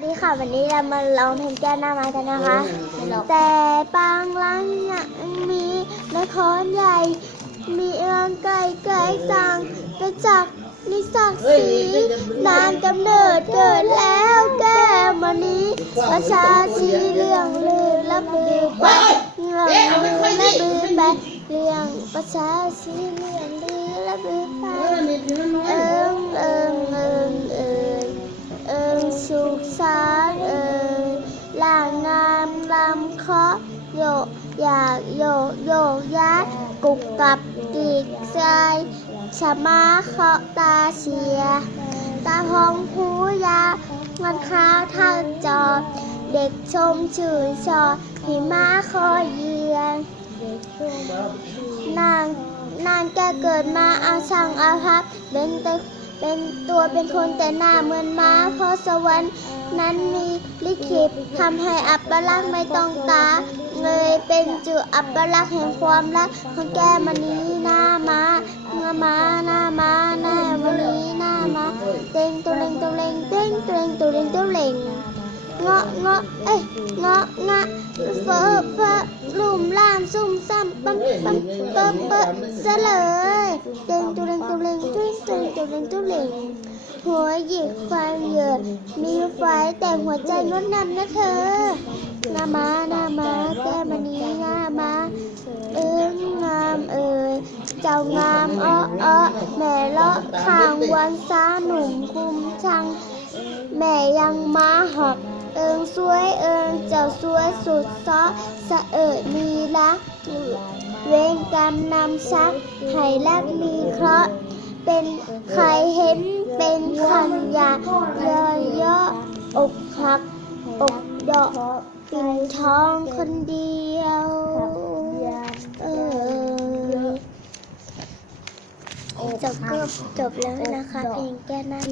สดีค่ะวันนี้เรามาร้องเพลงแก้หน้าไม้กันนะคะ แต่ปางลังยังมีนครใหญ่ มีเอืองไก่ไก่ต่างกระจักนิสักสีนานกำเนิดเกิดแล้วแก้มวันนี้ประชาชีเรื่องลือละบือไปเรื่องลือละบือไปเรื่องประชาชีเรื่องลือละบือไป สุขสารเอิงล่างงามลำเคาะโยกอยากโยกโยกย้ายกุกกับกีกใจชะมาเคาะตาเชีย ตาพองหูยาวมันขาวท่าจอบเด็กชมชื่นชอบหิมะคอยเยือนนางนางแกเกิดมาเอาช่างอาภัพเป็นตัว เป็นตัวเป็นคนแต่หน้าเหมือนม้า เพราะสวรรค์นั้นมีลิขิตทำให้อัปลักษณ์ไม่ต้องตา เลยเป็นจุดอัปลักษณ์แห่งความรักของแก้มันนี้หน้าม้าเมื่อมาหน้าม้าหน้ามันนี้หน้าม้าเต็งตัวเล็งตัวเล็งเต็งตัวเล็งตัวเล็งตัวเล็งเงาะเงาะเอ้ยเงาะงะเฟอเฟอลุ่มล่ามซุ่มซ้ำปั๊มปั๊มเปอะเปอะซะเลยเต็งตุเรงตุเรงตุเรงตุเรงตุเรงตุเรงหัวหยิกควายเหยื่อมีไฟแต่หัวใจงดงามนะเธอหน้ามาหน้ามาแก้มณีหน้ามาเอิ้งงามเอ่ยเจ้างามอ้ออ้อแม่เลาะข้างวันสาหนุ่มคุมชัง แม่ยังมาหอบเอิงสวยเอิงเจ้าสวยสุดซอสะเอิดมีรักเวรกรรมนำชักให้รักมีเคราะห์ เป็นใครเห็นเป็นขันยาเยอะเยอะอกหักอกดอกปิ่นทองคนเดียวเออจบก็จบแล้วนะคะเพลงแก้หน้า